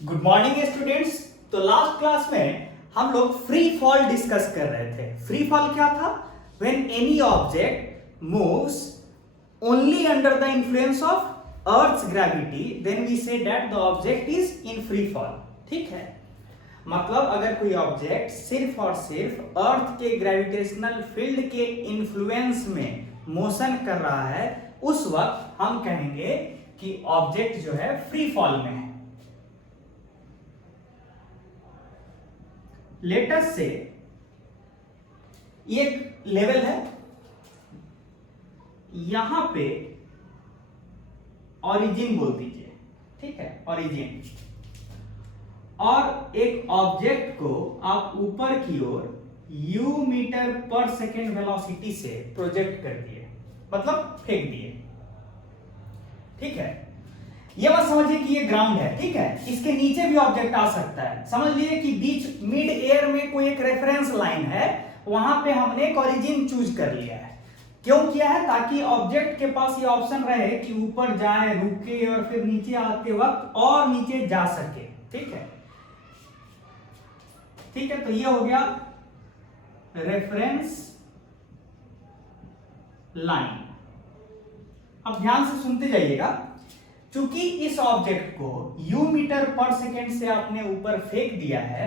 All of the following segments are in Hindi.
Good morning students. तो लास्ट क्लास में हम लोग फ्री फॉल डिस्कस कर रहे थे। फ्री फॉल क्या था? When any object moves only under the influence of earth's gravity then we say that the object is in free fall. ठीक है, मतलब अगर कोई ऑब्जेक्ट सिर्फ और सिर्फ अर्थ के ग्रेविटेशनल फील्ड के इन्फ्लुएंस में मोशन कर रहा है, उस वक्त हम कहेंगे कि ऑब्जेक्ट जो है फ्री फॉल में है। लेटस से एक लेवल है, यहां पे ओरिजिन बोल दीजिए, ठीक है, ओरिजिन, और एक ऑब्जेक्ट को आप ऊपर की ओर u मीटर पर सेकेंड वेलोसिटी से प्रोजेक्ट कर दिए, मतलब फेंक दिए। ठीक है, ये मत समझिए कि ये ग्राउंड है, ठीक है, इसके नीचे भी ऑब्जेक्ट आ सकता है। समझ लिए कि बीच मिड एयर में कोई एक रेफरेंस लाइन है, वहां पे हमने एक ओरिजिन चूज कर लिया है। क्यों किया है? ताकि ऑब्जेक्ट के पास ये ऑप्शन रहे कि ऊपर जाए, रुके और फिर नीचे आते वक्त और नीचे जा सके। ठीक है, ठीक है, तो ये हो गया रेफरेंस लाइन। अब ध्यान से सुनते जाइएगा। चूंकि इस ऑब्जेक्ट को u मीटर पर सेकेंड से आपने ऊपर फेंक दिया है,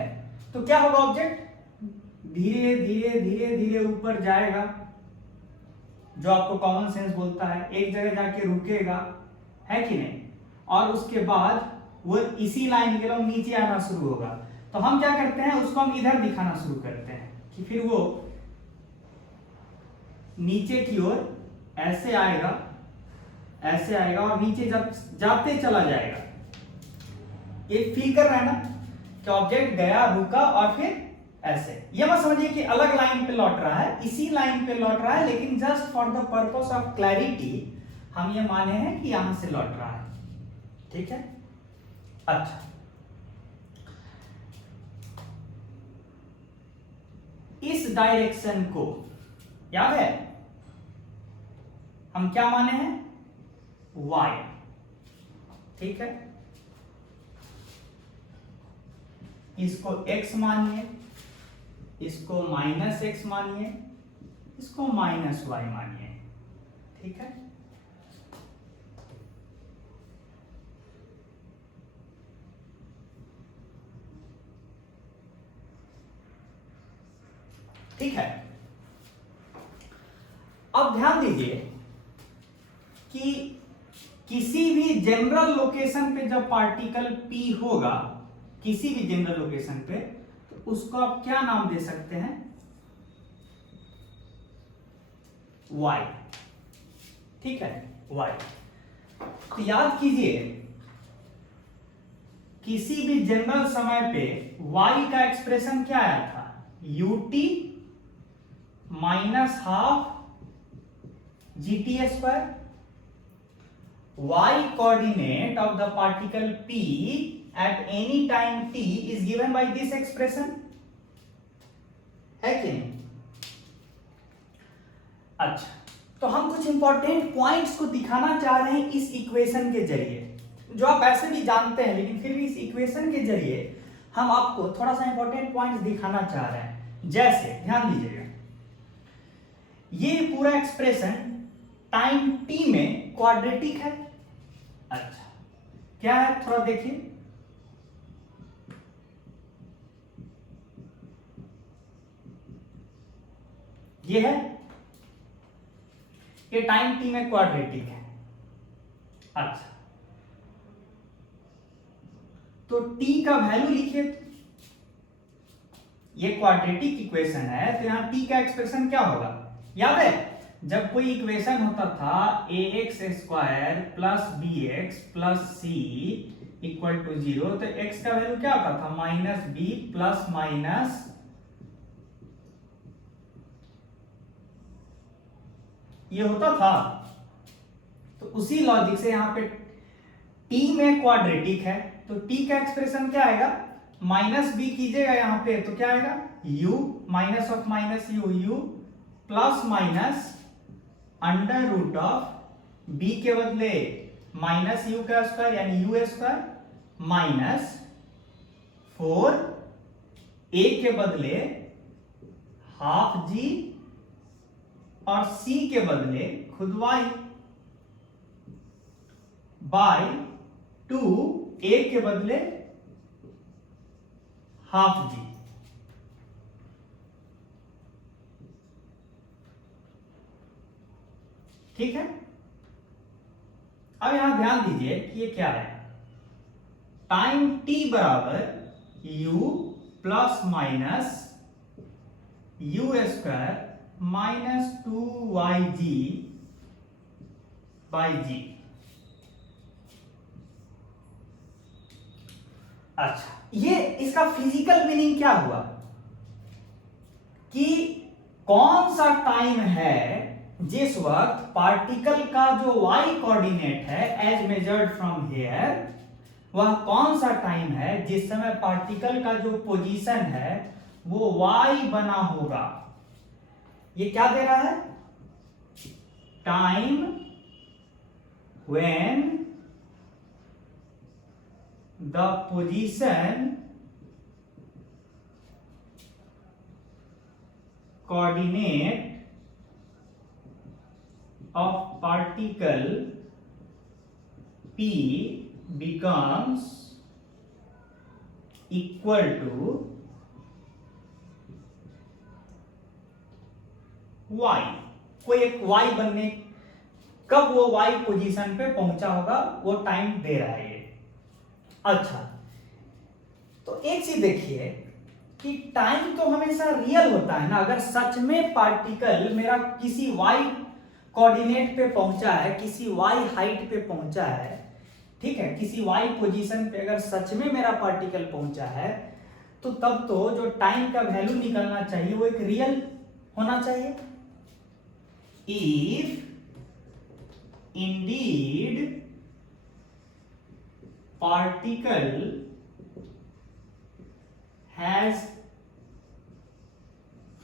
तो क्या होगा? ऑब्जेक्ट धीरे धीरे धीरे धीरे ऊपर जाएगा, जो आपको कॉमन सेंस बोलता है, एक जगह जाके रुकेगा, है कि नहीं, और उसके बाद वो इसी लाइन के लोग नीचे आना शुरू होगा। तो हम क्या करते हैं, उसको हम इधर दिखाना शुरू करते हैं कि फिर वो नीचे की ओर ऐसे आएगा, ऐसे आएगा और नीचे जब जाते चला जाएगा। ये फील कर रहा है ना कि ऑब्जेक्ट गया, रुका और फिर ऐसे। ये मत समझिए कि अलग लाइन पे लौट रहा है, इसी लाइन पे लौट रहा है, लेकिन just for the purpose of clarity हम ये माने हैं कि यहां से लौट रहा है। ठीक है, अच्छा, इस डायरेक्शन को याद है हम क्या माने हैं? y। ठीक है, इसको x मानिए, इसको -x मानिए, इसको -y मानिए। ठीक है, ठीक है। अब ध्यान दीजिए कि किसी भी जनरल लोकेशन पे जब पार्टिकल P होगा, किसी भी जनरल लोकेशन पे, तो उसको आप क्या नाम दे सकते हैं? y। ठीक है, y। तो याद कीजिए, किसी भी जनरल समय पे y का एक्सप्रेशन क्या आया था? ut -12 GT²। y coordinate of the particle P at any time t is given by this expression, है कि नहीं? अच्छा, तो हम कुछ इंपॉर्टेंट पॉइंट्स को दिखाना चाह रहे हैं इस इक्वेशन के जरिए, जो आप ऐसे भी जानते हैं, लेकिन फिर भी इस इक्वेशन के जरिए हम आपको थोड़ा सा इंपॉर्टेंट पॉइंट्स दिखाना चाह रहे हैं। जैसे ध्यान दीजिएगा, ये पूरा एक्सप्रेशन टाइम t में क्वाड्रेटिक है। अच्छा, क्या है? थोड़ा देखिए, ये है, ये टाइम t में क्वाड्रेटिक है। अच्छा, तो t का वैल्यू लिखिए। ये क्वाड्रेटिक इक्वेशन है, तो यहां t का एक्सप्रेशन क्या होगा? याद है जब कोई इक्वेशन होता था ax² plus bx plus c equal to 0, तो x का वैल्यू क्या होता था? -b प्लस माइनस ये होता था। तो उसी लॉजिक से यहां पे t में क्वाड्रेटिक है, तो t का एक्सप्रेशन क्या आएगा? -b कीजिएगा यहां पे, तो क्या आएगा? u minus of minus u plus minus under root of b के बदले -u² यानी u² माइनस 4 a के बदले हाफ g और c के बदले खुद y बाय 2 a के बदले हाफ g। ठीक है, अब यहां ध्यान दीजिए कि ये क्या है। टाइम t बराबर u plus minus u square minus 2yg by g. अच्छा, ये इसका फिजिकल मीनिंग क्या हुआ कि कौन सा टाइम है जिस वक्त पार्टिकल का जो y कोऑर्डिनेट है एज मेजर्ड फ्रॉम हेयर, वह कौन सा टाइम है जिस समय पार्टिकल का जो पोजीशन है वो y बना होगा। ये क्या दे रहा है? Time when the position coordinate of particle P becomes equal to y। कोई एक y बनने, कब वो y पोजीशन पे पहुंचा होगा वो टाइम दे रहा है ये। अच्छा, तो एक चीज देखिए कि टाइम तो हमेशा रियल होता है ना। अगर सच में पार्टिकल मेरा किसी y कोऑर्डिनेट पे पहुंचा है, किसी y हाइट पे पहुंचा है, ठीक है, किसी y पोजीशन पे अगर सच में मेरा पार्टिकल पहुंचा है, तो तब तो जो टाइम का वैल्यू निकलना चाहिए वो एक रियल होना चाहिए। If Indeed particle has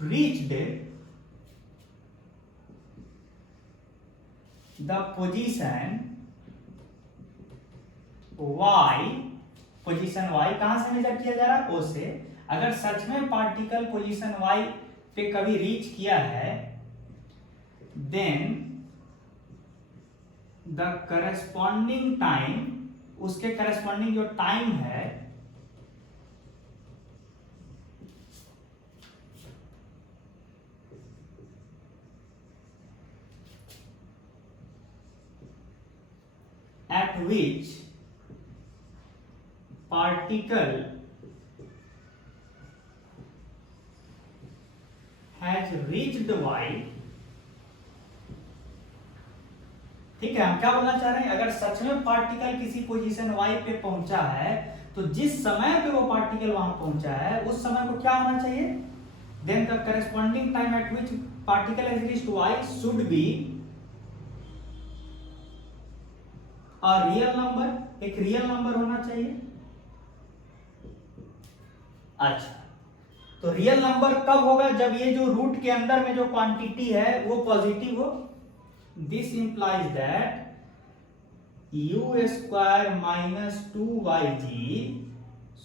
reached the position y, position y कहां से मेजर किया जा रहा है? O से। अगर सच में पार्टिकल पोजीशन y पे कभी रीच किया है, देन द करस्पॉन्डिंग टाइम, उसके करस्पॉन्डिंग जो टाइम है at which particle has reached y। ठीक है, हम क्या बोलना चाह रहे हैं? अगर सच में पार्टिकल किसी पोजीशन y पे पहुंचा है, तो जिस समय पे वो पार्टिकल वहां पहुंचा है उस समय को क्या होना चाहिए? Then the corresponding time at which particle has reached y should be और रियल नंबर, एक रियल नंबर होना चाहिए। अच्छा, तो रियल नंबर कब होगा? जब ये जो रूट के अंदर में जो क्वांटिटी है वो पॉजिटिव हो। This implies that u square minus 2yg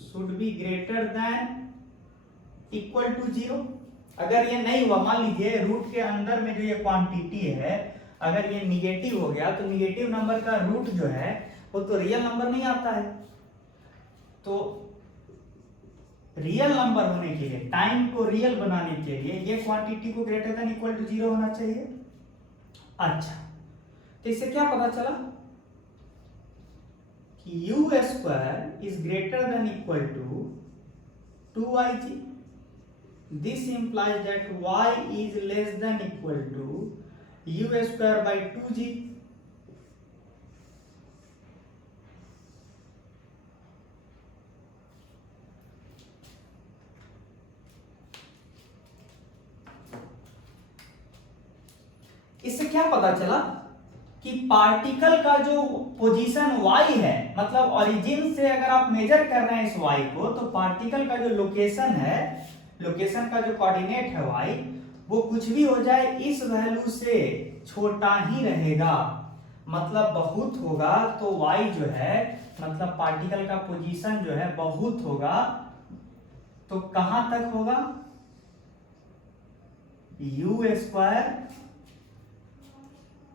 should be greater than equal to 0। अगर ये नहीं हुआ, मान लीजिए रूट के अंदर में जो ये क्वांटिटी है अगर ये निगेटिव हो गया, तो निगेटिव नंबर का रूट जो है वो तो रियल नंबर नहीं आता है। तो रियल नंबर होने के लिए, टाइम को रियल बनाने के लिए ये क्वांटिटी को ग्रेटर देन इक्वल टू 0 होना चाहिए। अच्छा, तो इससे क्या पता चला कि u square is greater than equal to 2yg। This implies that y is less than equal to u square by 2g। इससे क्या पता चला कि पार्टिकल का जो पोजीशन y है, मतलब ओरिजिन से अगर आप मेजर कर रहे हैं इस y को, तो पार्टिकल का जो लोकेशन है, लोकेशन का जो कोऑर्डिनेट है y, वो कुछ भी हो जाए इस वैल्यू से छोटा ही रहेगा। मतलब बहुत होगा तो y जो है, मतलब पार्टिकल का पोजीशन जो है बहुत होगा, तो कहां तक होगा, u²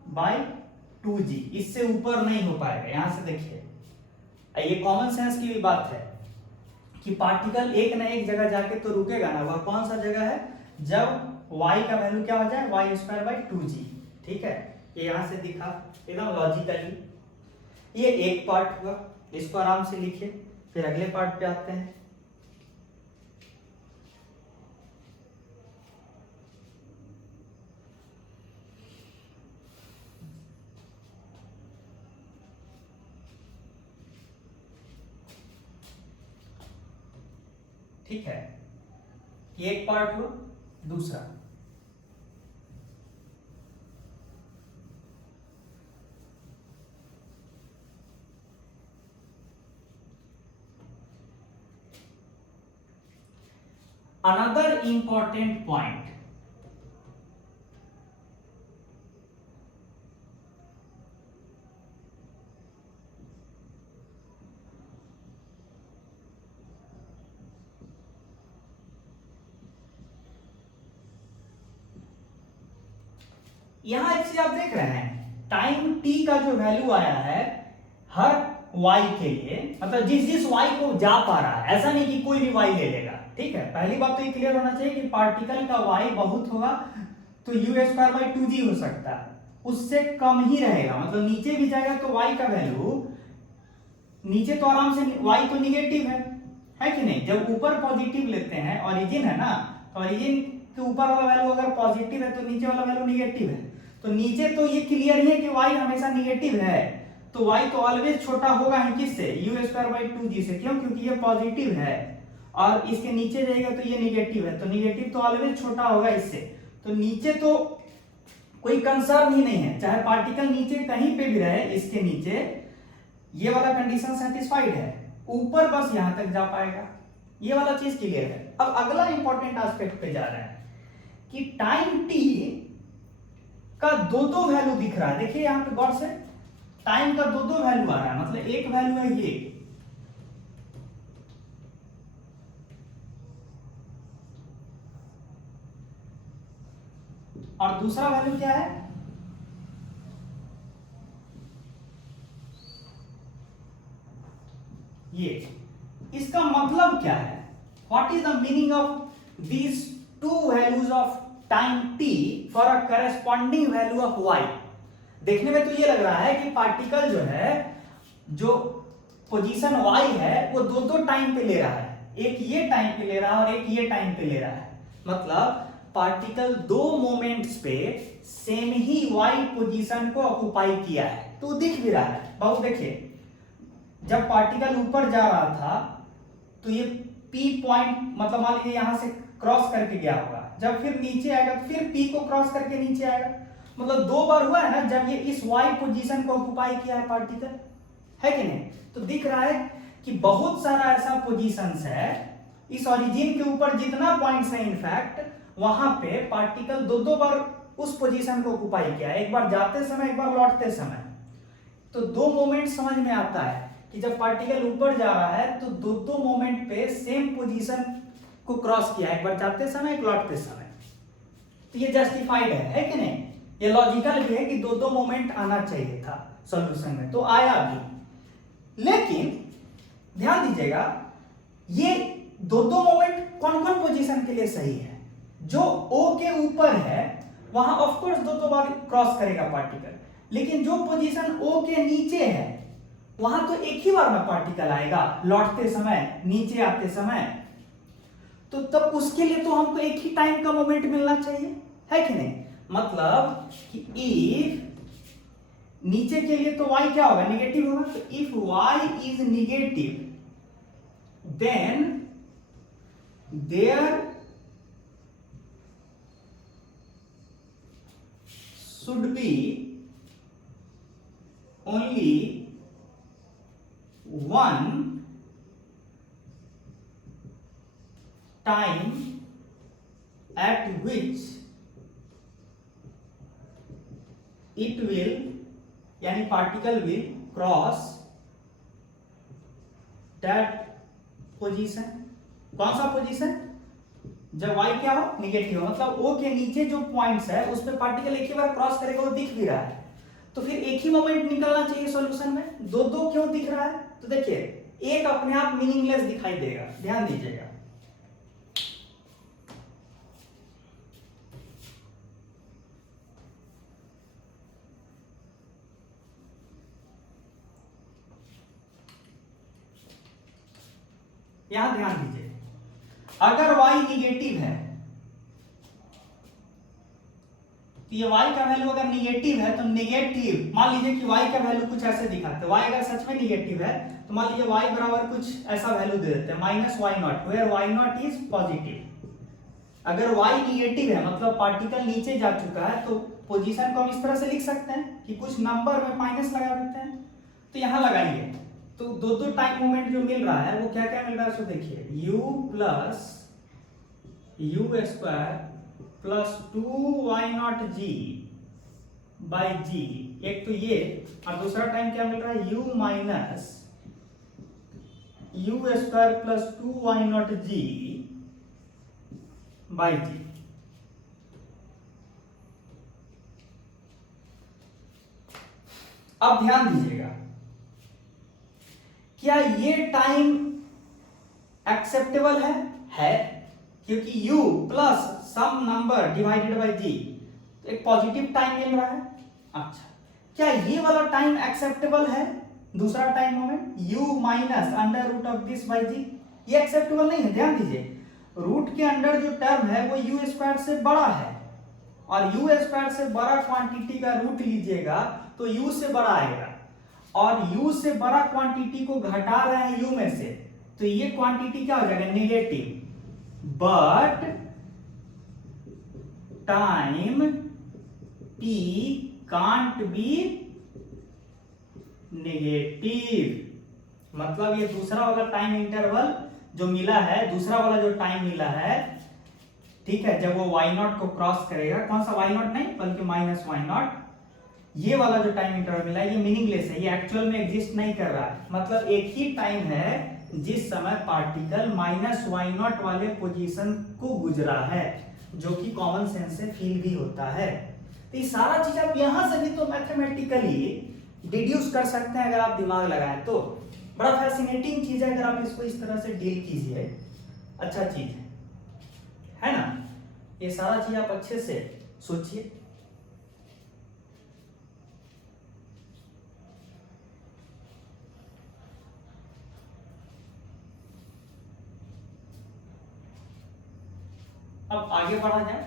बाय 2g, इससे ऊपर नहीं हो पाएगा। यहां से देखिए, ये कॉमन सेंस की भी बात है कि पार्टिकल एक ना एक जगह जाके तो रुकेगा ना। वह कौन सा जगह है, जब y का वैल्यू क्या हो जाए, y² बाय 2g। ठीक है, ये यहां से दिखा एकदम लॉजिकली। ये एक पार्ट हुआ, इसको आराम से लिखिए, फिर अगले पार्ट पे आते हैं। ठीक है, ये एक पार्ट हुआ। दूसरा, another important point, यहां एक चीज आप देख रहे हैं, टाइम t का जो वैल्यू आया है हर y के लिए, मतलब जिस जिस y को जा पा रहा है, ऐसा नहीं कि कोई भी y ले लेगा। ठीक है, पहली बात तो ये क्लियर होना चाहिए कि पार्टिकल का y बहुत होगा तो u² बाय 2g हो सकता है, उससे कम ही रहेगा। मतलब नीचे भी जाएगा तो y का वैल्यू नीचे तो आराम से, y तो निगेटिव है कि नहीं। जब ऊपर पॉजिटिव लेते हैं, ऑरिजिन है ना, तो ऑरिजिन के ऊपर वाला वैल्यू अगर पॉजिटिव है तो नीचे वाला वैल्यू निगेटिव है। तो नीचे तो ये क्लियर ही है कि y हमेशा निगेटिव है, तो y तो ऑलवेज छोटा होगा ही किससे, u² बाय 2g से। क्यों, क्योंकि ये पॉजिटिव है और इसके नीचे जाएगा तो ये निगेटिव है, तो निगेटिव तो ऑलवेज छोटा होगा इससे। तो नीचे तो कोई कंसर्न ही नहीं है, चाहे पार्टिकल नीचे कहीं पे भी रहे, इसके नीचे ये वाला कंडीशन सेटिस्फाइड है, ऊपर बस यहां तक जा पाएगा। ये वाला चीज क्लियर है। अब अगला इंपॉर्टेंट एस्पेक्ट पे जा रहे हैं कि टाइम t का दो दो वैल्यू दिख रहा है। देखिए यहां पे गौर से, टाइम का दो दो वैल्यू आ रहा है, मतलब एक वैल्यू है ये, और दूसरा वैल्यू क्या है, ये। इसका मतलब क्या है, what is the meaning of these two values of time t for a corresponding value of y। देखने में तो ये लग रहा है कि पार्टिकल जो है, जो पोजीशन y है, वो दो दो टाइम पे ले रहा है, एक ये टाइम पे ले रहा है और एक ये टाइम पे ले रहा है। मतलब पार्टिकल दो मोमेंट्स पे सेम ही y पोजीशन को ऑक्युपाई किया है, तो दिख भी रहा है। बहुत देखिए, जब पार्टिकल ऊपर जा रहा था तो ये P पॉइंट, मतलब मान लीजिए यहां से क्रॉस करके गया होगा, जब फिर नीचे आएगा तो फिर P को क्रॉस करके नीचे आएगा। मतलब दो बार हुआ है ना जब ये इस y पोजीशन को ऑक्युपाई किया है पार्टिकल, है कि नहीं। तो दिख रहा है कि बहुत सारा ऐसा पोजीशंस है इस ओरिजिन के ऊपर, जितना पॉइंट्स है इनफैक्ट वहां पे पार्टिकल दो दो बार उस पोजीशन को ऑक्युपाई किया है, एक बार जाते समय, एक बार लौटते समय। तो दो मोमेंट समझ में आता है कि जब पार्टिकल ऊपर जा रहा है तो दो दो मोमेंट पे सेम पोजीशन को क्रॉस किया, एक बार जाते समय, एक लौटते समय। तो ये जस्टिफाइड है कि नहीं, ये लॉजिकल भी है कि दो दो मोमेंट आना चाहिए था सॉल्यूशन में, तो आया भी। लेकिन ध्यान दीजिएगा, ये दो दो मोमेंट कौन कौन पोजीशन के लिए सही है, जो O के ऊपर है वहां ऑफ कोर्स दो दो बार क्रॉस करेगा पार्टिकल, लेकिन जो पोजीशन O के नीचे है वहां तो एक ही बार में पार्टिकल आएगा, लौटते समय, नीचे आते समय। तो तब उसके लिए तो हमको एक ही टाइम का मोमेंट मिलना चाहिए, है कि नहीं। मतलब कि इफ नीचे के लिए तो y क्या होगा, निगेटिव होगा। तो if y is negative then there should be only one time at which it will, यानी particle will cross that position, कौन सा पोजीशन? जब y क्या हो, निगेटिव हो, मतलब O के नीचे जो पॉइंट्स है उस पे पार्टिकल एक ही बार क्रॉस करेगा, वो दिख भी रहा है, तो फिर एक ही मोमेंट निकलना चाहिए सॉल्यूशन में, दो दो क्यों दिख रहा है? तो देखिए एक अपने आप मीनिंगलेस दिखाई देगा, ध्यान दीजिएगा। यहां ध्यान दीजिए, अगर y निगेटिव है तो ये y का वैल्यू अगर निगेटिव है तो निगेटिव, मान लीजिए कि y का वैल्यू कुछ ऐसे दिखाते हैं, y अगर सच में निगेटिव है तो मान लीजिए y बराबर कुछ ऐसा वैल्यू दे देते हैं minus y naught, where y naught is positive. अगर y निगेटिव है मतलब पार्टिकल नीचे जा चुका है, तो पोजीशन को हम इस तरह से लिख सकते हैं कि कुछ नंबर में माइनस लगा देते हैं, तो यहां लगाइए, तो दो दो टाइम मोमेंट जो मिल रहा है वो क्या क्या मिल रहा है, सो देखिए u plus u square plus 2y0 g by g, एक तो ये, और दूसरा टाइम क्या मिल रहा है, u minus u square plus 2y0 g by g. अब ध्यान दीजिएगा, क्या ये टाइम एक्सेप्टेबल है, क्योंकि u plus some number divided by g, तो एक पॉजिटिव टाइम मिल रहा है। अच्छा, क्या ये वाला टाइम एक्सेप्टेबल है, दूसरा time moment u minus under root of this by g, ये एक्सेप्टेबल नहीं है। ध्यान दीजिए, रूट के अंडर जो टर्म है वो u स्क्वायर से बड़ा है, और u स्क्वायर से बड़ा क्वांटिटी का रूट लीजिएगा तो u से बड़ा आएगा, और u से बड़ा क्वांटिटी को घटा रहे हैं u में से, तो ये क्वांटिटी क्या हो जाएगा, negative, but time t can't be negative. मतलब ये दूसरा वाला टाइम इंटरवल जो मिला है, दूसरा वाला जो टाइम मिला है, ठीक है, जब वो y0 को क्रॉस करेगा, कौन सा y0 नहीं बल्कि माइनस y0, ये वाला जो टाइम इंटरवल मिला है ये मीनिंगलेस है, ये एक्चुअल में एग्जिस्ट नहीं कर रहा है। मतलब एक ही टाइम है जिस समय पार्टिकल माइनस y0 वाले पोजीशन को गुजरा है, जो कि कॉमन सेंस से फील भी होता है। तो ये सारा चीज आप यहां से भी तो मैथमेटिकली डिड्यूस कर सकते हैं, अगर आप दिमाग लगाएं तो। बड़ा फैसिनेटिंग चीज है, अगर आप इसको इस तरह से डील कीजिए, अच्छा चीज है ना। ये सारा चीज आप अच्छे से सोचिए। अब आगे बढ़ा जाए,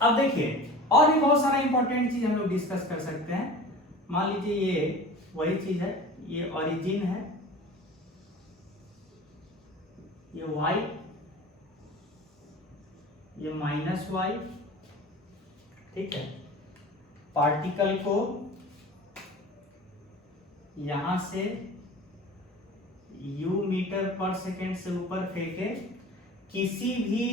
अब देखिए और भी बहुत सारा इंपॉर्टेंट चीज हम लोग डिस्कस कर सकते हैं। मान लीजिए ये वही चीज है, ये ओरिजिन है, ये y, ये माइनस y, ठीक है। पार्टिकल को यहां से u मीटर पर सेकेंड से ऊपर फेंके, किसी भी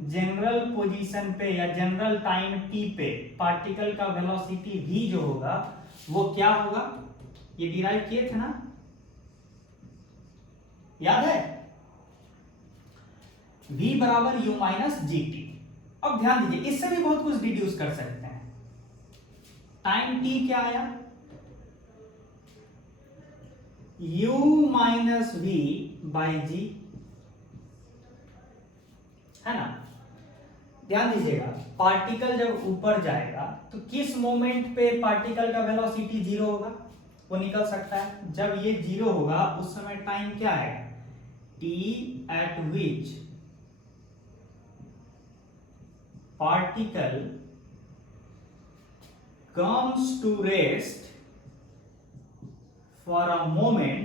जनरल पोजीशन पे या जनरल टाइम t पे पार्टिकल का वेलोसिटी v जो होगा वो क्या होगा, ये डिराइव किए थे ना, याद है, v बराबर u माइनस जी टी। अब ध्यान दीजिए, इससे भी बहुत कुछ डिड्यूस कर सकते हैं। टाइम t क्या आया, u माइनस v बाई जी, है ना। ध्यान दीजिएगा, पार्टिकल जब ऊपर जाएगा तो किस मोमेंट पे पार्टिकल का वेलोसिटी जीरो होगा, वो निकल सकता है जब ये जीरो होगा उस समय टाइम क्या आएगा, t at which particle comes to rest for a moment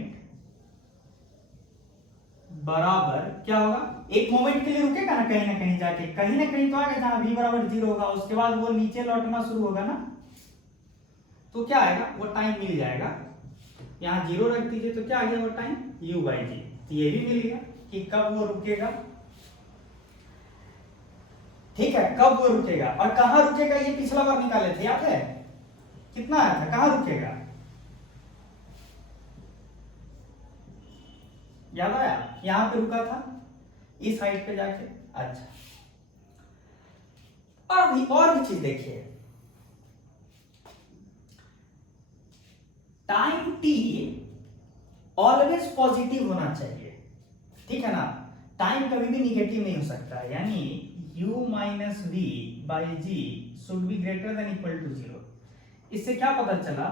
बराबर क्या होगा, एक मोमेंट के लिए रुकेगा ना कहीं जाके, कहीं ना कहीं तो आएगा जहां v बराबर जीरो होगा, उसके बाद वो नीचे लौटना शुरू होगा ना, तो क्या आएगा, वो टाइम मिल जाएगा, यहाँ जीरो रख दीजिए तो क्या आ गया वो टाइम u/g, तो ये भी मिल गया कि कब वो रुकेगा। ठीक है, कब वो रुकेगा और कहां रुकेगा, ये पिछला बार निकाले थे, याद है कितना आया था, कहां रुकेगा, याद आया, यहां पे रुका था इस हाइट पे जाके। अच्छा, और भी चीज देखिए, टाइम t ऑलवेज पॉजिटिव होना चाहिए, ठीक है ना, टाइम कभी भी निगेटिव नहीं हो सकता, यानी u minus v by g should be greater than equal to zero. इससे क्या पता चला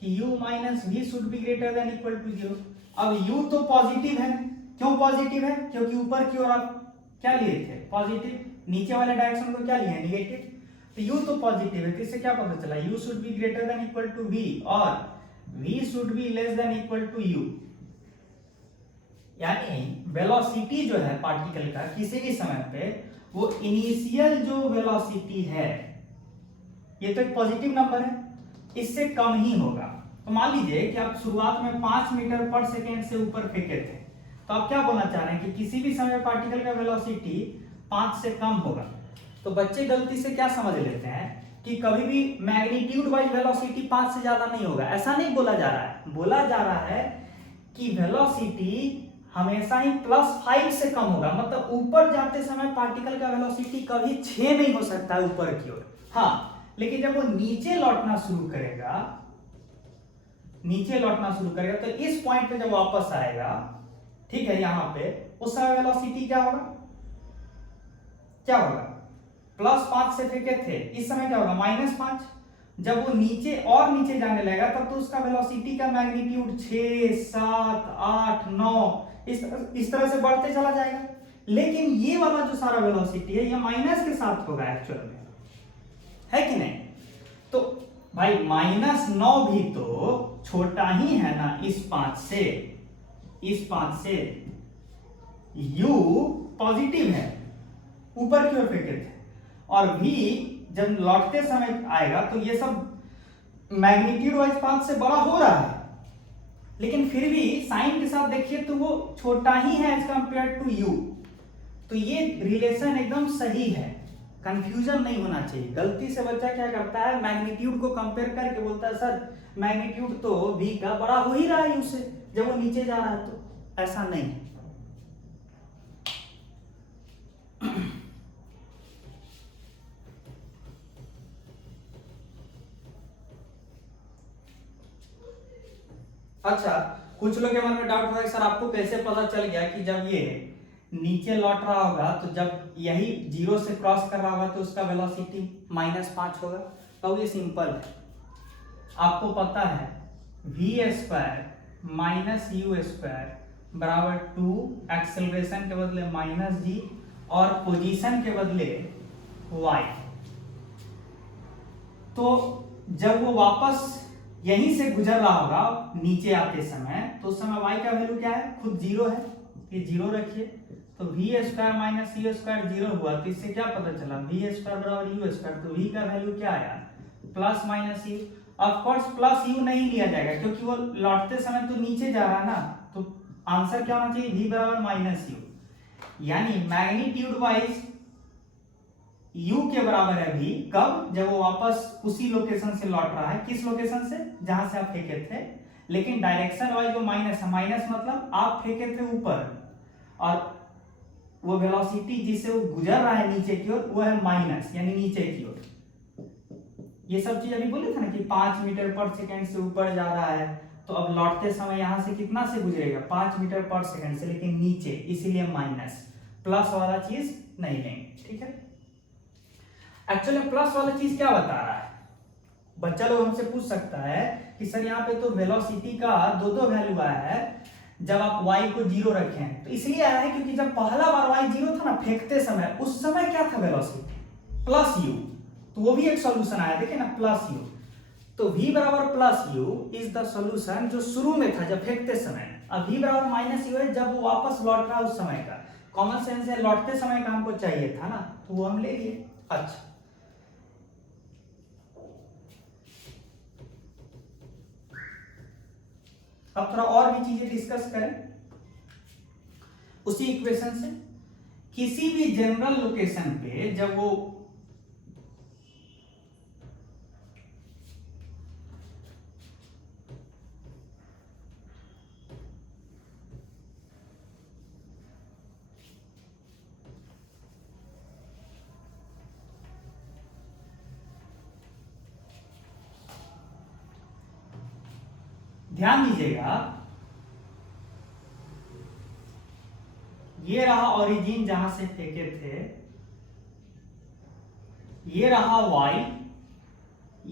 कि u minus v should be greater than equal to zero. अब u तो पॉजिटिव है, क्यों पॉजिटिव है, क्योंकि ऊपर की ओर आप क्या लिए थे, पॉजिटिव, नीचे वाले डायरेक्शन को क्या लिए, नेगेटिव, तो u तो पॉजिटिव है, तो इससे क्या पता चला, u should be greater than equal to v और v should be less than equal to u, यानी वेलोसिटी जो है पार्टिकल का किसी भी समय पे, वो इनिशियल जो वेलोसिटी है, ये तो एक पॉजिटिव नंबर है, इससे कम ही होगा। तो मान लीजिए कि आप शुरुआत में 5 मीटर पर सेकेंड से ऊपर फेंके थे, तो आप क्या बोलना चाह रहे हैं कि किसी भी समय पार्टिकल का वेलोसिटी 5 से कम होगा। तो बच्चे गलती से क्या समझ लेते हैं कि कभी भी मैग्नीट्यूड वाइज वेलोसिटी 5 से ज्यादा नहीं होगा, ऐसा नहीं बोला जा रहा है, बोला जा रहा है कि वेलोसिटी हमेशा ही +5 से कम होगा, मतलब ऊपर जाते समय पार्टिकल का वेलोसिटी कभी 6 नहीं हो सकता है ऊपर की ओर, हाँ, लेकिन जब वो नीचे लौटना शुरू करेगा, तो इस पॉइंट पे जब वापस आएगा, ठीक है, यहां पे उस समय वेलोसिटी क्या होगा, +5 से फेंके थे, इस समय क्या होगा, -5। जब वो नीचे और नीचे जाने लगेगा तब तो उसका वेलोसिटी का मैग्नीट्यूड 6, 7, 8, 9 इस तरह से बढ़ते चला जाएगा, लेकिन ये वाला जो सारा वेलोसिटी है ये माइनस के साथ होगा एक्चुअल में, है कि नहीं। तो भाई -9 भी तो छोटा ही है ना इस 5 से, u पॉजिटिव है, ऊपर की ओर फेंके थे, और v जब लौटते समय आएगा तो ये सब मैग्नीट्यूड वाइज 5 से बड़ा हो रहा है, लेकिन फिर भी साइन के साथ देखिए तो वो छोटा ही है एज कंपेयर टू u, तो ये रिलेशन एकदम सही है, कंफ्यूजन नहीं होना चाहिए। गलती से बच्चा क्या करता है, मैग्नीट्यूड को कंपेयर करके बोलता है सर मैग्नीट्यूड तो v का बड़ा हो ही रहा है उससे जब वो नीचे जा रहा है, तो ऐसा नहीं है। अच्छा, कुछ लोग के मन में डाउट होगा सर आपको कैसे पता चल गया कि जब ये नीचे लौट रहा होगा तो जब यही 0 से क्रॉस कर रहा होगा तो उसका वेलोसिटी -5 होगा। तो ये सिंपल है, आपको पता है v² - u² बराबर 2, एक्सेलरेशन के बदले -g और पोजीशन के बदले y। तो जब वो वापस यहीं से गुजर रहा होगा नीचे आते समय, तो उस समय y का वैल्यू क्या है, खुद 0 है, ये 0 रखिए, तो v² - u² 0 हुआ, तो इससे क्या पता चला, v² बराबर u², तो v का वैल्यू क्या आया, +-u। ऑफ कोर्स +u नहीं लिया जाएगा क्योंकि वो लौटते समय तो नीचे जा रहा है ना, तो आंसर क्या होना चाहिए, v बराबर -u, यानी मैग्नीट्यूड वाइज u के बराबर है v, कब, जब वो वापस उसी लोकेशन से लौट रहा है, किस लोकेशन से, जहां से आप फेंके थे, लेकिन डायरेक्शन वाइज वो माइनस है, माइनस मतलब आप फेंके थे ऊपर और वो वेलोसिटी जिससे वो गुजर रहा है नीचे की ओर वो है माइनस, यानी नीचे की ओर। ये सब चीज अभी बोले थे ना कि 5 मीटर पर सेकेंड से ऊपर जा रहा है, तो अब लौटते समय यहां से कितना से गुजरेगा, 5 मीटर पर सेकेंड से, लेकिन नीचे, इसीलिए माइनस, प्लस वाला चीज नहीं लेंगे, ठीक है। एक्चुअली प्लस वाला चीज क्या बता रहा है, बच्चा लोग हमसे पूछ सकता है कि सर यहाँ पे तो वेलोसिटी का दो दो वैल्यू आया है जब आप y को जीरो रखें, तो इसलिए आया है क्योंकि जब पहला बार y जीरो था ना फेंकते समय, उस समय क्या था वेलोसिटी प्लस u, तो वो भी एक सॉल्यूशन आया, देखिए ना प्लस u, तो v बराबर plus u is the solution जो शुरू में था जब फेंकते समय। अब v बराबर माइनस u है जब वो वापस लौट रहा है उस समय का, कॉमन सेंस है लौटते समय का हमको चाहिए था ना, तो वो हम ले लिए। अच्छा अब थोड़ा और भी चीजें डिस्कस करें उसी इक्वेशन से। किसी भी जनरल लोकेशन पे जब वो ध्यान दीजिएगा, ये रहा ओरिजिन जहां से फेंके थे, ये रहा y,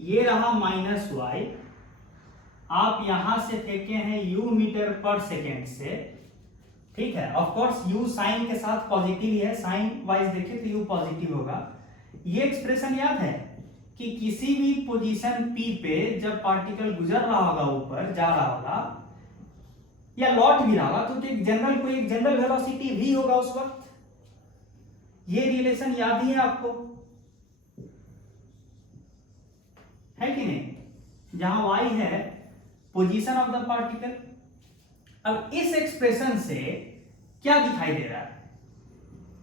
ये रहा माइनस y, आप यहां से फेंके हैं u मीटर पर सेकेंड से, ठीक है। ऑफ कोर्स u साइन के साथ पॉजिटिव ही है, साइन वाइज देखें तो u पॉजिटिव होगा। ये एक्सप्रेशन याद है कि किसी भी पोजीशन p पे जब पार्टिकल गुजर रहा होगा, ऊपर जा रहा होगा या लौट भी रहा होगा, तो एक जनरल वेलोसिटी v होगा उस वक्त। ये रिलेशन याद ही है आपको, है कि नहीं, जहां y है पोजीशन ऑफ द पार्टिकल। अब इस एक्सप्रेशन से क्या दिखाई दे रहा है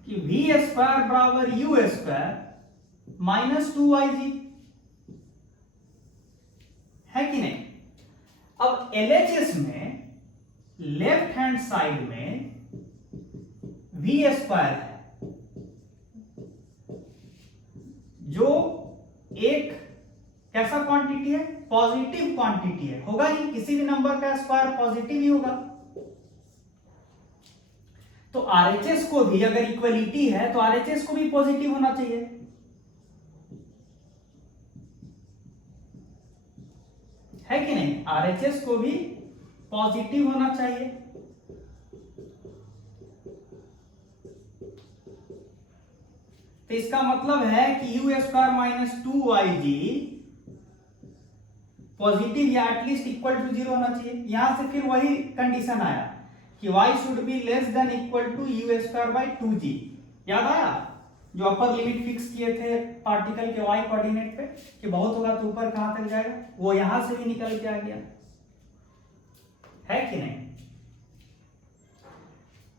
कि v स्क्वायर बराबर u स्क्वायर माइनस 2yg, है कि नहीं। अब LHS में लेफ्ट हैंड साइड में v स्क्वायर है, जो एक कैसा क्वांटिटी है, पॉजिटिव क्वांटिटी है, होगा ही, किसी भी नंबर का स्क्वायर पॉजिटिव ही होगा। तो RHS को भी अगर इक्वलिटी है तो RHS को भी पॉजिटिव होना चाहिए, है कि नहीं, RHS को भी पॉजिटिव होना चाहिए। तो इसका मतलब है कि u square minus 2yg positive या एटलीस्ट इक्वल टू 0 होना चाहिए। यहां से फिर वही कंडीशन आया कि y should be less than equal to u square by 2g, याद आया, जो अपर लिमिट फिक्स किए थे पार्टिकल के y कोऑर्डिनेट पे कि बहुत होगा तो ऊपर कहां तक जाएगा, वो यहां से भी निकल के आ गया, है कि नहीं।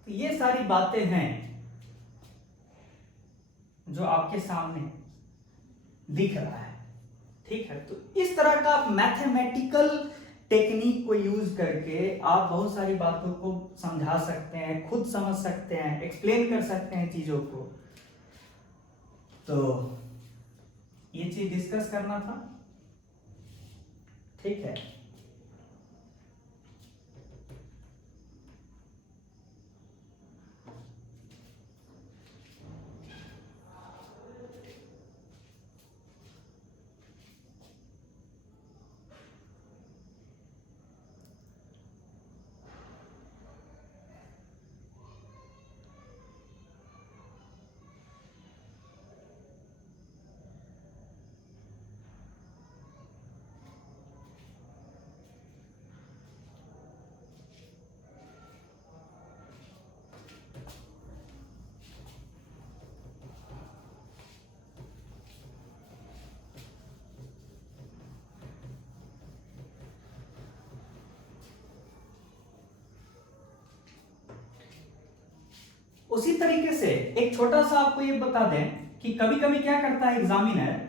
तो ये सारी बातें हैं जो आपके सामने दिख रहा है, ठीक है। तो इस तरह का मैथमेटिकल टेक्निक को यूज करके आप बहुत सारी बातों को समझा सकते हैं, खुद समझ सकते हैं, एक्सप्लेन कर सकते हैं चीजों को। तो ये चीज डिस्कस करना था, ठीक है। उसी तरीके से एक छोटा सा आपको ये बता दें कि कभी कभी क्या करता है एग्जामिनर,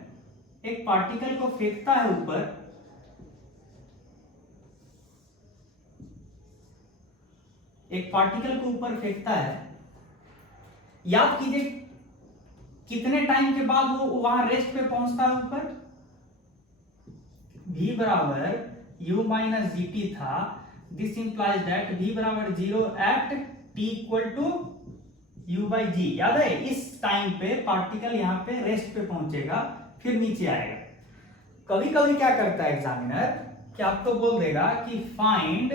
एक पार्टिकल को फेंकता है ऊपर, एक पार्टिकल को ऊपर फेंकता है, याद कीजिए कितने टाइम के बाद वो वहां रेस्ट पे पहुंचता है ऊपर, v बराबर u माइनस gt था, दिस इंप्लाइज दैट v बराबर 0 at t equal to u by g. याद है इस टाइम पे पार्टिकल यहाँ पे रेस्ट पे पहुंचेगा, फिर नीचे आएगा। कभी कभी क्या करता है एग्जामिनर कि आपको बोल देगा कि फाइंड,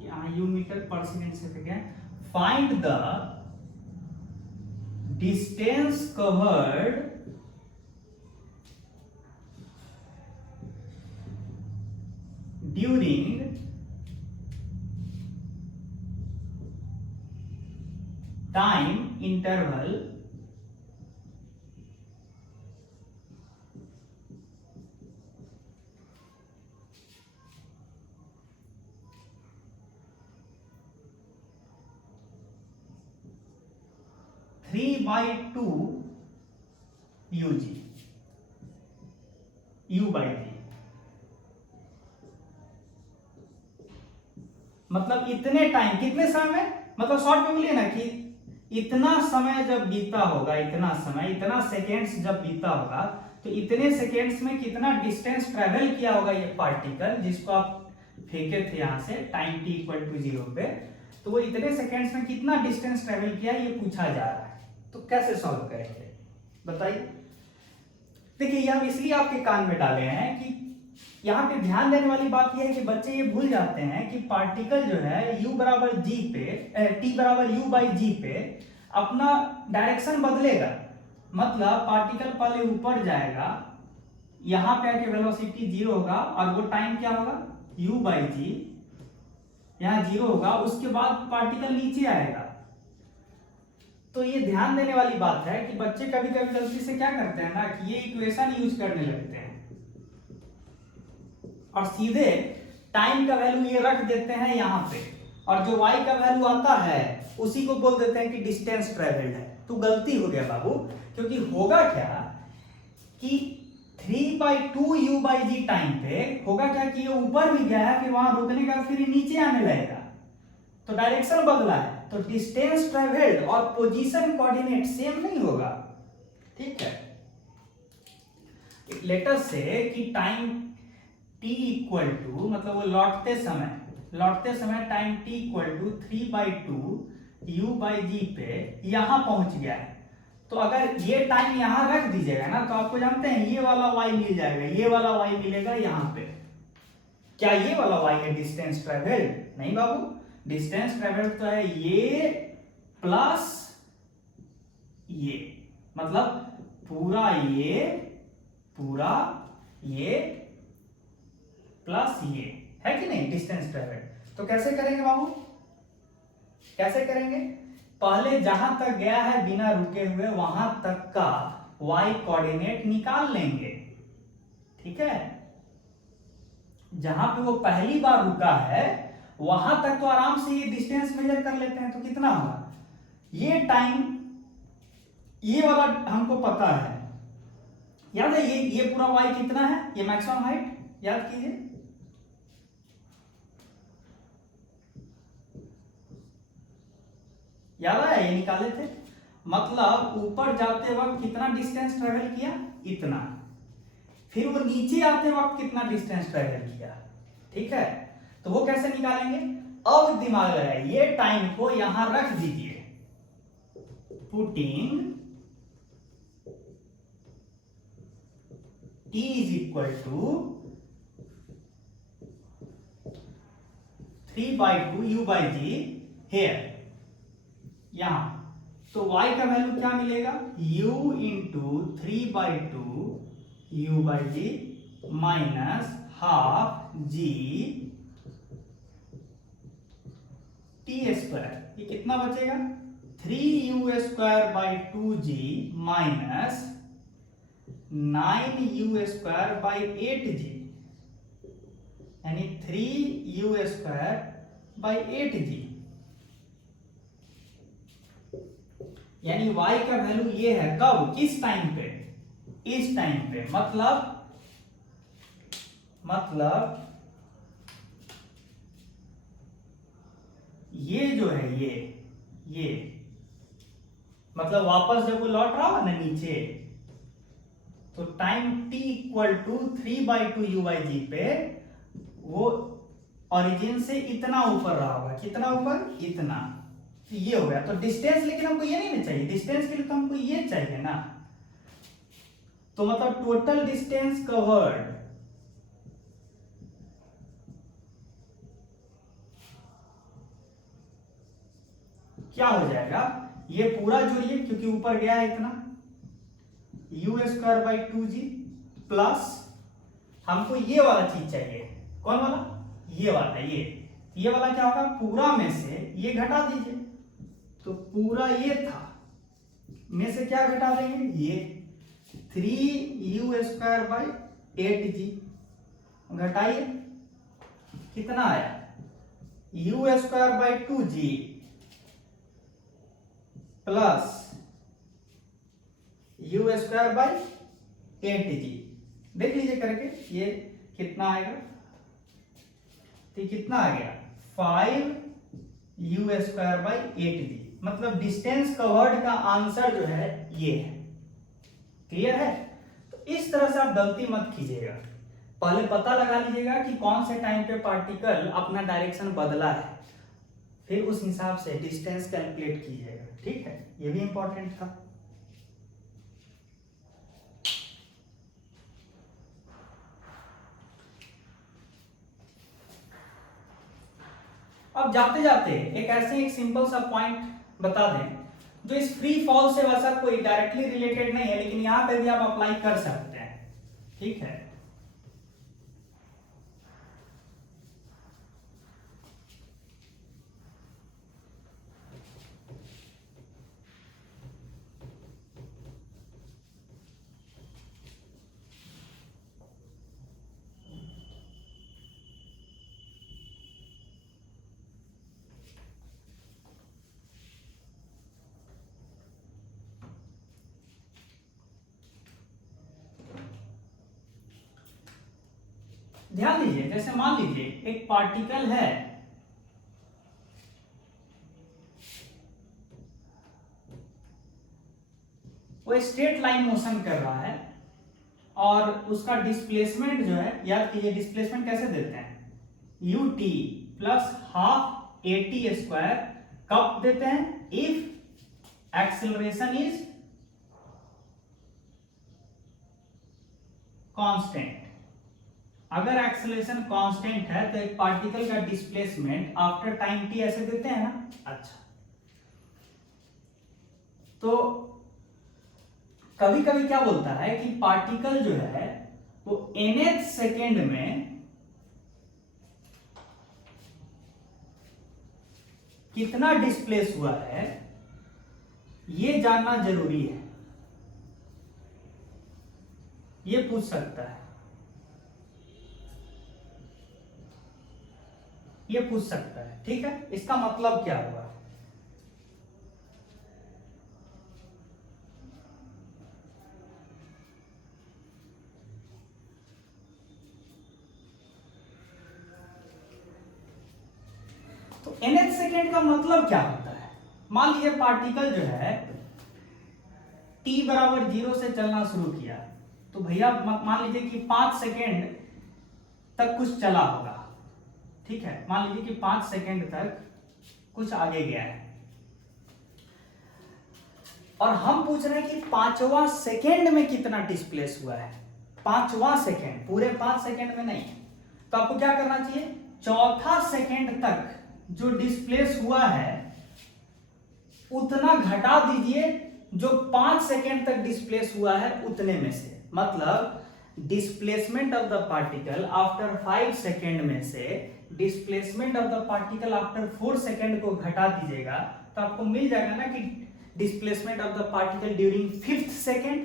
यहाँ u मीटर पर सेकेंड से क्या, find the distance covered during time interval three by two u g, u by g. मतलब इतने टाइम, कितने समय, मतलब शॉर्ट में बोलिए ना कि इतना समय जब बीता होगा, इतना समय, इतना सेकेंड्स जब बीता होगा, तो इतने सेकेंड्स में कितना डिस्टेंस ट्रेवल किया होगा ये पार्टिकल जिसको आप फेंके थे यहां से टाइम t इक्वल टू 0 पे, तो वो इतने सेकेंड्स में कितना डिस्टेंस ट्रेवल किया ये पूछा जा रहा है। तो कैसे सॉल्व करेंगे बताइए। देखिए ये हम इसलिए आपके कान में डाले हैं कि यहाँ पे ध्यान देने वाली बात यह है कि बच्चे ये भूल जाते हैं कि पार्टिकल जो है u बराबर जी पे, t बराबर u बाई जी पे अपना डायरेक्शन बदलेगा। मतलब पार्टिकल पहले ऊपर जाएगा, यहाँ पे आके वेलोसिटी 0 होगा और वो टाइम क्या होगा u बाई जी, यहाँ 0 होगा, उसके बाद पार्टिकल नीचे आएगा। तो ये ध्यान देने वाली बात है कि बच्चे कभी कभी गलती से क्या करते हैं ना कि ये इक्वेशन यूज करने लगते हैं और सीधे टाइम का वैल्यू ये रख देते हैं यहाँ पे, और जो y का वैल्यू आता है उसी को बोल देते हैं कि डिस्टेंस ट्रेवल्ड है। तो गलती हो गया बाबू, क्योंकि होगा क्या कि 3/2 u बाई जी टाइम पे होगा क्या कि ये ऊपर भी गया है, फिर वहां रुकने का फिर नीचे आने लगेगा, तो डायरेक्शन बदला है, तो डिस्टेंस ट्रेवल्ड और पोजीशन कोऑर्डिनेट सेम नहीं होगा। ठीक है, लेटर से कि टाइम t इक्वल टू, मतलब वो लौटते समय time t equal to 3/2 u by g पे यहां पहुंच गया है। तो अगर ये टाइम यहां रख दीजिएगा ना तो आपको जानते हैं ये वाला y मिल जाएगा, ये वाला y मिलेगा यहां पे। क्या ये वाला y है डिस्टेंस ट्रेवल? नहीं बाबू, डिस्टेंस ट्रेवल तो है ये प्लस ये, मतलब पूरा ये प्लस ये, है कि नहीं डिस्टेंस ट्रेवल। तो कैसे करेंगे बाबू, कैसे करेंगे? पहले जहां तक गया है बिना रुके हुए वहां तक का y कोऑर्डिनेट निकाल लेंगे। ठीक है, जहां पे वो पहली बार रुका है वहां तक तो आराम से ये डिस्टेंस मेजर कर लेते हैं। तो कितना होगा, ये टाइम, ये वाला हमको पता है, याद है ये पूरा y कितना है, ये मैक्सिमम हाइट याद कीजिए, याद आया, ये निकाले थे। मतलब ऊपर जाते वक्त कितना डिस्टेंस ट्रेवल किया, इतना, फिर वो नीचे आते वक्त कितना डिस्टेंस ट्रेवल किया। ठीक है, तो वो कैसे निकालेंगे? अब दिमाग लगाइए, ये टाइम को यहां रख दीजिए, putting t is equal to 3/2 u by g here, यहां। तो y का वैल्यू क्या मिलेगा, u into 3/2 u by g minus half g t square. ये कितना बचेगा, 3u square by 2g minus 9u square by 8g, यानी 3u स्क्वायर बाई 8g। यानी y का वैल्यू ये है, कब, किस टाइम पे, इस टाइम पे। मतलब ये जो है ये मतलब वापस जब वो लौट रहा होगा ना नीचे, तो time t equal to 3/2 u by g पे वो ओरिजिन से इतना ऊपर रहा होगा, कितना ऊपर, इतना, तो ये हो गया। तो डिस्टेंस लेकिन हमको ये नहीं ना चाहिए, डिस्टेंस के लिए तो हमको ये चाहिए ना, तो मतलब टोटल डिस्टेंस कवर्ड क्या हो जाएगा, ये पूरा जोड़िए क्योंकि ऊपर गया है इतना, you square by 2g plus हमको ये वाला चीज चाहिए, कौन वाला, ये वाला, ये वाला क्या होगा, पूरा में से ये घटा दीजिए, तो पूरा ये था में से क्या घटा देंगे, ये 3u स्क्वायर बाई 8g घटाइए, कितना आया, u square by 2g plus u square by 8g, देख लीजिए करके ये कितना आएगा, तो कितना आ गया 5u स्क्वायर बाई 8g, मतलब डिस्टेंस कवर्ड का आंसर जो है ये है। क्लियर है? तो इस तरह से आप गलती मत कीजिएगा, पहले पता लगा लीजिएगा कि कौन से टाइम पे पार्टिकल अपना डायरेक्शन बदला है, फिर उस हिसाब से डिस्टेंस कैलकुलेट कीजिएगा। ठीक है, ये भी इंपॉर्टेंट था। अब जाते जाते एक सिंपल सा पॉइंट बता दें जो इस फ्री फॉल से वैसा कोई डायरेक्टली रिलेटेड नहीं है, लेकिन यहां पे भी आप अप्लाई कर सकते हैं। ठीक है, ध्यान दीजिए, जैसे मान लीजिए एक पार्टिकल है, वो स्ट्रेट लाइन मोशन कर रहा है और उसका डिस्प्लेसमेंट जो है, याद कीजिए डिस्प्लेसमेंट कैसे देते हैं, ut plus half at square, कब देते हैं, इफ एक्सेलरेशन इज कांस्टेंट। अगर एक्सेलरेशन कांस्टेंट है तो एक पार्टिकल का डिस्प्लेसमेंट आफ्टर टाइम t ऐसे देते हैं ना। अच्छा, तो कभी कभी क्या बोलता है कि पार्टिकल जो है वो nth सेकेंड में कितना डिस्प्लेस हुआ है ये जानना जरूरी है, ये पूछ सकता है, ये पूछ सकता है। ठीक है, इसका मतलब क्या हुआ, तो nth सेकेंड का मतलब क्या होता है, मान लीजिए पार्टिकल जो है t बराबर 0 से चलना शुरू किया, तो भैया मान लीजिए कि 5 सेकेंड तक कुछ चला होगा। ठीक है, मान लीजिए कि 5 सेकेंड तक कुछ आगे गया है और हम पूछ रहे हैं कि 5वां सेकेंड में कितना डिस्प्लेस हुआ है, 5वां सेकेंड, पूरे 5 सेकेंड में नहीं। तो आपको क्या करना चाहिए, चौथा सेकेंड तक जो डिस्प्लेस हुआ है उतना घटा दीजिए जो 5 सेकेंड तक डिस्प्लेस हुआ है उतने में से, मतलब displacement of the particle after 5 second में से displacement of the particle after 4 second को घटा दीजिएगा, तो आपको मिल जाएगा ना कि displacement of the particle during 5th second.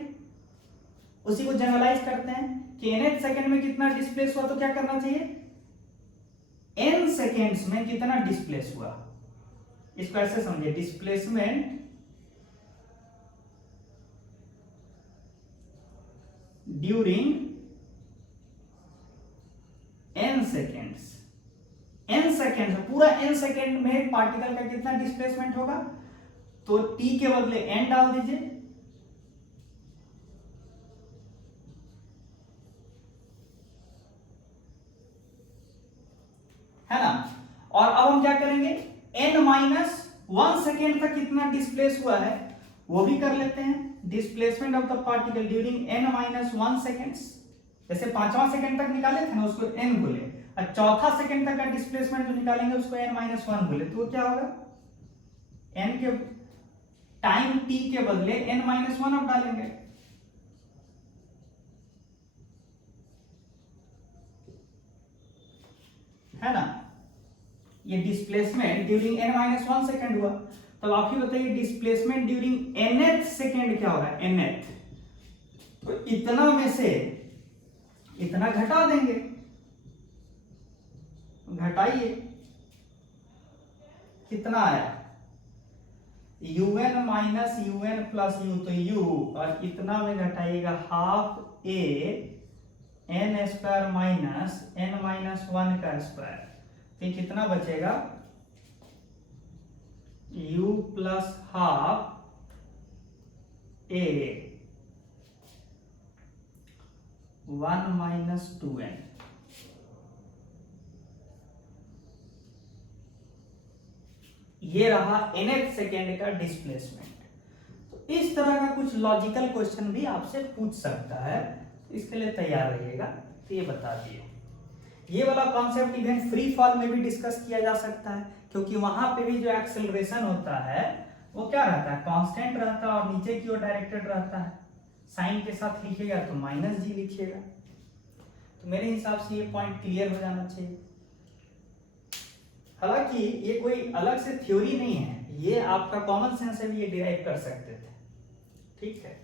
उसी को जनरलाइज करते हैं कि nth सेकेंड में कितना डिस्प्लेस हुआ, तो क्या करना चाहिए, n सेकेंड्स में कितना डिस्प्लेस हुआ, इसको ऐसे समझिए, displacement during n seconds, n second, पूरा n सेकेंड में पार्टिकल का कितना डिस्प्लेसमेंट होगा, तो t के बदले n डाल दीजिए, है ना। और अब हम क्या करेंगे, n-1 सेकेंड तक कितना डिस्प्लेस हुआ है वो भी कर लेते हैं। Displacement of the particle during n-1 seconds, जैसे 5वां सेकेंड तक निकाले थे ना उसको n बोले, और चौथा सेकेंड तक का डिस्प्लेसमेंट जो निकालेंगे उसको n-1 बोले, तो क्या होगा, n के टाइम t के बदले n-1 अब डालेंगे। है ना, ये डिस्प्लेसमेंट ड्यूरिंग n-1 सेकेंड हुआ। तब आप ही बताइए डिस्प्लेसमेंट ड्यूरिंग nth सेकेंड क्या होगा, nth, तो इतना में से इतना घटा देंगे, घटाइए, कितना आया, un minus un plus u, तो u और इतना में घटाइएगा half a n square minus n-1 का स्क्वायर, तो कितना बचेगा, u plus half a 1 minus 2n। ये रहा nth सेकेंड का डिस्प्लेसमेंट। तो इस तरह का कुछ लॉजिकल क्वेश्चन भी आपसे पूछ सकता है, इसके लिए तैयार रहिएगा। तो ये बता दिए, ये वाला कॉन्सेप्ट इवन फ्री फॉल में भी डिस्कस किया जा सकता है, क्योंकि वहां पे भी जो एक्सेलरेशन होता है वो क्या रहता है, कांस्टेंट रहता है और नीचे की ओर डायरेक्टेड रहता है। साइन के साथ लिखिएगा तो माइनस जी लिखिएगा। तो मेरे हिसाब से ये पॉइंट क्लियर हो जाना चाहिए। हालांकि ये कोई अलग से थ्योरी नहीं है, ये आपका कॉमन सेंस से भी ये डिराइव कर सकते थे। ठीक है,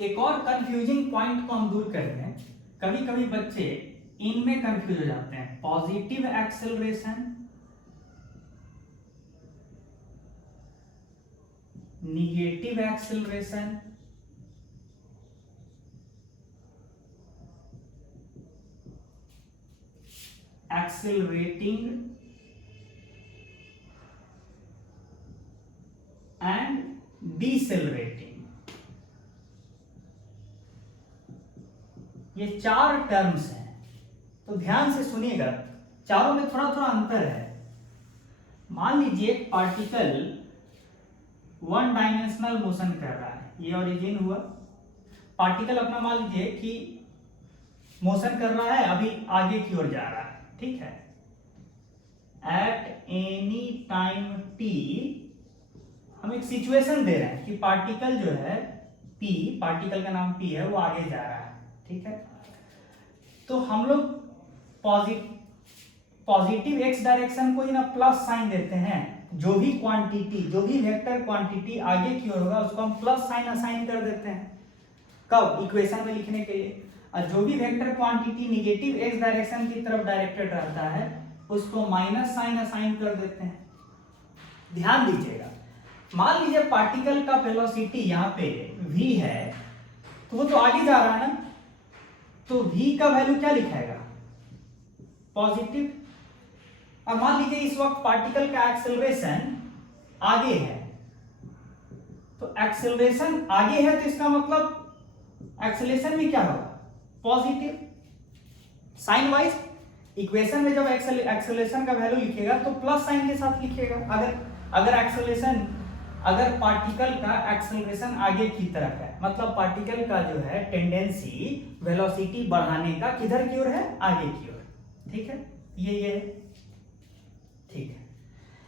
एक और कंफ्यूजिंग पॉइंट को हम दूर कर रहे हैं। कभी कभी बच्चे इनमें कंफ्यूज हो जाते हैं, positive acceleration, negative acceleration, accelerating and decelerating. ये चार टर्म्स हैं, तो ध्यान से सुनिएगा, चारों में थोड़ा थोड़ा अंतर है। मान लीजिए एक पार्टिकल वन डायमेंशनल मोशन कर रहा है, ये ओरिजिन हुआ, पार्टिकल अपना मान लीजिए कि मोशन कर रहा है, अभी आगे की ओर जा रहा है, ठीक है। एट एनी टाइम t हम एक सिचुएशन दे रहे हैं कि पार्टिकल जो है p, पार्टिकल का नाम p है, वो आगे जा रहा है, ठीक है। तो हम लोग पॉजिटिव x डायरेक्शन को ही ना प्लस साइन देते हैं, जो भी क्वांटिटी, जो भी वेक्टर क्वांटिटी आगे की ओर होगा उसको हम प्लस साइन असाइन कर देते हैं, कब, इक्वेशन में लिखने के लिए। और जो भी vector quantity negative x direction की तरफ डायरेक्टेड रहता है उसको माइनस साइन असाइन कर देते हैं। ध्यान दीजिएगा, मान लीजिए पार्टिकल का वेलोसिटी यहाँ पे v है, तो वो तो आगे जा रहा है ना, तो v का वैल्यू क्या लिखाएगा, पॉजिटिव। अब मान लीजिए इस वक्त पार्टिकल का एक्सेलरेशन आगे है, तो एक्सेलरेशन आगे है तो इसका मतलब एक्सेलरेशन भी क्या होगा, पॉजिटिव। साइन वाइज इक्वेशन में जब एक्सेलरेशन का वैल्यू लिखेगा तो प्लस साइन के साथ लिखिएगा। अगर एक्सेलरेशन, अगर पार्टिकल का एक्सेलरेशन आगे की तरफ है, मतलब पार्टिकल का जो है टेंडेंसी वेलोसिटी बढ़ाने का किधर की ओर है, आगे की ओर, ठीक है। ये है, ठीक है।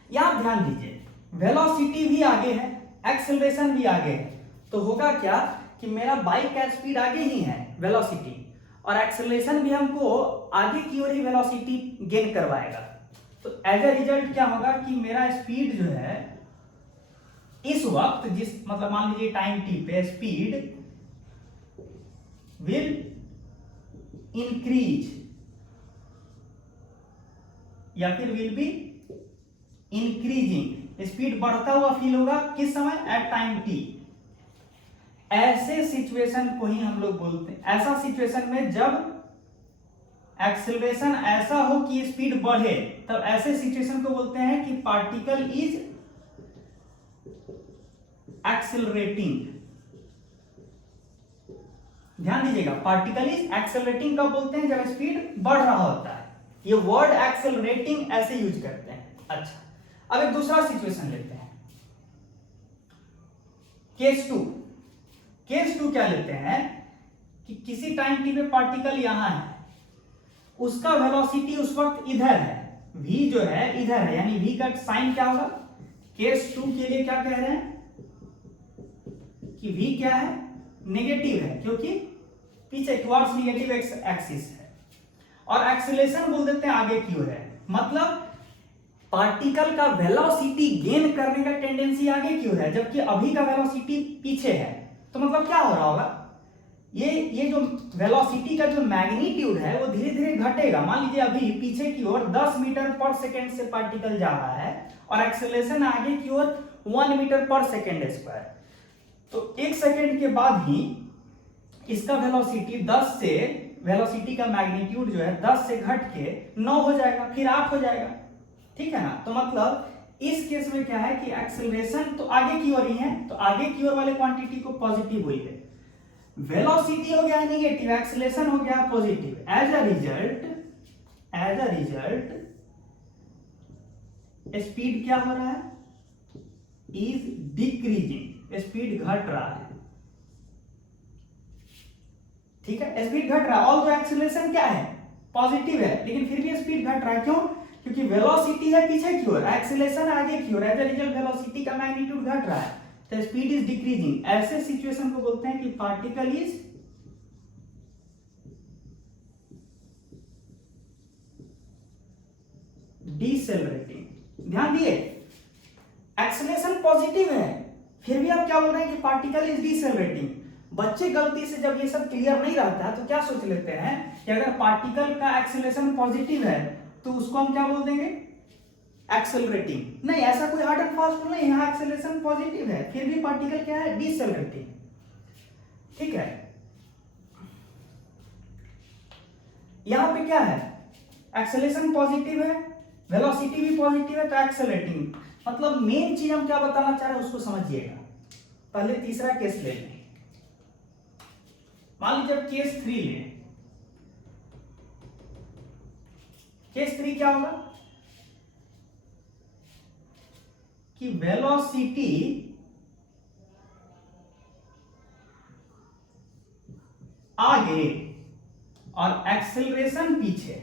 यहां ध्यान दीजिए, वेलोसिटी भी आगे है, एक्सेलरेशन भी आगे है, तो होगा क्या कि मेरा बाइक का स्पीड आगे ही है, वेलोसिटी, और एक्सेलरेशन भी हमको आगे की ओर ही वेलोसिटी गेन करवाएगा। तो एज ए रिजल्ट क्या होगा कि मेरा स्पीड जो है इस वक्त जिस मतलब मान लीजिए टाइम टी पे स्पीड विल इंक्रीज या फिर विल बी इंक्रीजिंग, स्पीड बढ़ता हुआ फील होगा किस समय, एट टाइम टी। ऐसे सिचुएशन को ही हम लोग बोलते हैं, ऐसा सिचुएशन में जब एक्सेलरेशन ऐसा हो कि स्पीड बढ़े, तब ऐसे सिचुएशन को बोलते हैं कि पार्टिकल इज एक्सेलरेटिंग। ध्यान दीजिएगा, पार्टिकल इज एक्सेलरेटिंग कब बोलते हैं, जब स्पीड बढ़ रहा होता है। ये वर्ड एक्सेलरेटिंग ऐसे यूज करते हैं। अच्छा, अब एक दूसरा सिचुएशन लेते हैं, केस टू। केस टू क्या लेते हैं कि किसी टाइम टी पे पार्टिकल यहां है, उसका वेलोसिटी उस वक्त इधर है, v जो है इधर है, यानी v का साइन क्या होगा, केस टू के लिए क्या कह रहे हैं कि v क्या है, नेगेटिव है, क्योंकि पीछे टुवर्ड्स नेगेटिव एक्सिस है। और एक्सेलरेशन बोल देते हैं आगे की ओर है, मतलब पार्टिकल का वेलोसिटी गेन करने का टेंडेंसी आगे की ओर है, जबकि अभी का वेलोसिटी पीछे है। तो मतलब क्या हो रहा होगा, ये जो वेलोसिटी का जो मैग्नीट्यूड है वो धीरे धीरे घटेगा। मान लीजिए अभी पीछे की ओर 10 मीटर पर सेकेंड से पार्टिकल जा रहा है और एक्सेलरेशन आगे की ओर 1 मीटर पर सेकेंड स्क्वायर। तो 1 सेकेंड के बाद ही इसका वेलोसिटी 10 से, वेलोसिटी का मैग्नीट्यूड जो है 10 से घट के 9 हो जाएगा, फिर 8 हो जाएगा, ठीक है ना। तो मतलब इस केस में क्या है कि एक्सेलरेशन तो आगे की ओर ही है, तो आगे की ओर वाले क्वांटिटी को पॉजिटिव बोलिए, वेलोसिटी हो गया नेगेटिव, एक्सेलरेशन हो गया positive. As a result speed क्या हो रहा है, इज डिक्रीजिंग, स्पीड घट रहा है, ठीक है, स्पीड घट रहा है। ऑल एक्सेलरेशन क्या है, पॉजिटिव है, लेकिन फिर भी स्पीड घट रहा है, क्यों, क्योंकि वेलोसिटी है पीछे की ओर, एक्सेलरेशन आगे की ओर, एज अ रिजल्ट वेलोसिटी का मैग्नीट्यूड घट रहा है, तो स्पीड इज डिक्रीजिंग। ऐसे सिचुएशन को बोलते हैं कि पार्टिकल इज डिसेलरेटिंग। ध्यान दिए, एक्सेलरेशन पॉजिटिव है, फिर भी आप क्या बोल रहे हैं कि पार्टिकल इज डिसेलरेटिंग। बच्चे गलती से जब ये सब क्लियर नहीं रहता तो क्या सोच लेते हैं कि अगर पार्टिकल का एक्सेलरेशन पॉजिटिव है तो उसको हम क्या बोल देंगे, एक्सेलरेटिंग। नहीं, ऐसा कोई हार्ड एंड फास्ट रूल नहीं, यहाँ एक्सेलरेशन पॉजिटिव है फिर भी पार्टिकल क्या है, डिसेलरेटिंग, ठीक है। यहां पे क्या है, एक्सेलरेशन पॉजिटिव है, वेलोसिटी भी पॉजिटिव है, तो एक्सेलरेटिंग। मतलब मेन चीज हम क्या बताना चाह रहे हैं उसको समझिएगा। पहले तीसरा केस ले लें, मान लीजिए केस 3 लें। केस 3 क्या होगा कि वेलोसिटी आगे और एक्सेलरेशन पीछे,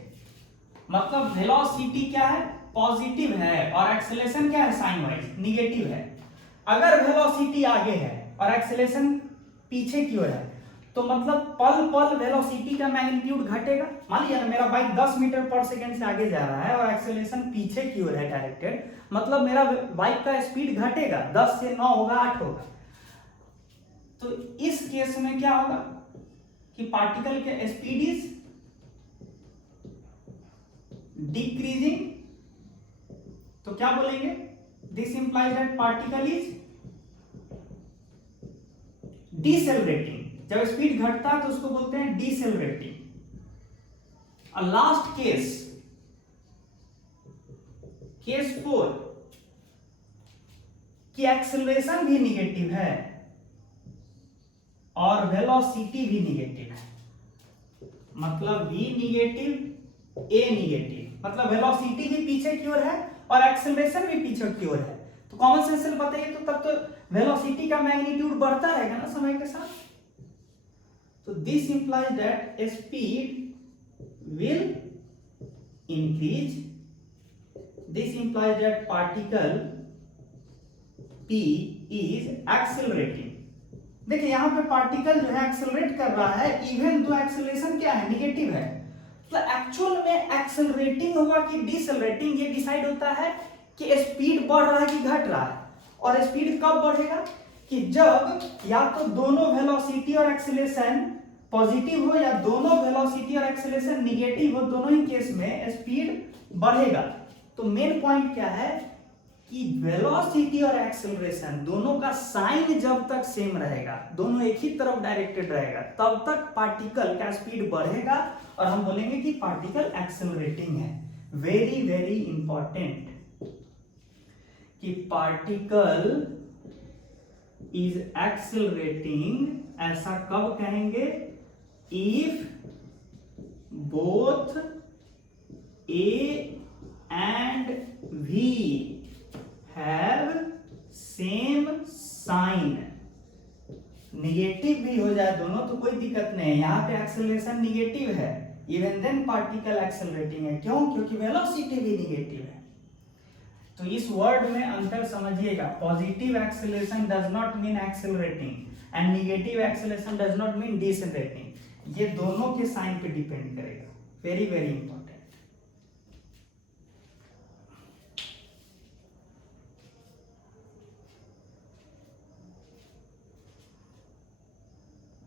मतलब वेलोसिटी क्या है, पॉजिटिव है और एक्सेलरेशन क्या है, साइन वाइज निगेटिव है। अगर वेलोसिटी आगे है और एक्सेलरेशन पीछे की ओर है तो मतलब पल पल वेलोसिटी का मैग्नीट्यूड घटेगा। मान लीजिए ना मेरा बाइक 10 मीटर पर सेकंड से आगे जा रहा है और एक्सेलरेशन पीछे की ओर है डायरेक्टेड, मतलब मेरा बाइक का स्पीड घटेगा, 10 से 9 होगा, 8 होगा। तो इस केस में क्या होगा कि पार्टिकल के स्पीड इज डिक्रीजिंग, तो क्या बोलेंगे, this implies that particle is decelerating. जब स्पीड घटता है तो उसको बोलते हैं डिसेलरेटिंग। और लास्ट केस, केस 4, कि एक्सेलरेशन भी निगेटिव है और वेलोसिटी भी निगेटिव है, मतलब v निगेटिव a निगेटिव, मतलब वेलोसिटी भी पीछे की ओर है और एक्सेलरेशन भी पीछे की ओर है। तो कॉमन सेंस से बताइए, तो तब तो वेलोसिटी का मैग्नीट्यूड बढ़ता रहेगा ना समय के साथ। तो this implies that speed will increase, this implies that particle p is accelerating, देखिए यहाँ पे पार्टिकल जो है एक्सेलरेट कर रहा है इवन दो एक्सेलरेशन क्या है, निगेटिव है। तो एक्चुअल में एक्सेलरेटिंग होगा कि डिसेलरेटिंग, ये डिसाइड होता है कि स्पीड बढ़ रहा है कि घट रहा है। और स्पीड कब बढ़ेगा कि जब या तो दोनों वेलोसिटी और एक्सेलरेशन पॉजिटिव हो या दोनों वेलोसिटी और एक्सेलरेशन निगेटिव हो, दोनों ही केस में स्पीड बढ़ेगा। तो मेन पॉइंट क्या है कि वेलोसिटी और एक्सेलरेशन दोनों का साइन जब तक सेम रहेगा, दोनों एक ही तरफ डायरेक्टेड रहेगा, तब तक पार्टिकल का स्पीड बढ़ेगा और हम बोलेंगे कि पार्टिकल एक्सेलरेटिंग है। वेरी वेरी इंपॉर्टेंट कि पार्टिकल इज एक्सेलरेटिंग, ऐसा कब कहेंगे, if both A and V have same sign। Negative भी हो जाए दोनों तो कोई दिक्कत नहीं है, यहाँ पे एक्सेलरेशन निगेटिव है, इवन देन पार्टिकल एक्सेलरेटिंग है। क्यों? क्योंकि वेलोसिटी भी निगेटिव है। तो इस वर्ड में अंतर समझिएगा, positive acceleration does not mean accelerating and negative acceleration does not mean decelerating. ये दोनों के साइन पे डिपेंड करेगा। Very very important.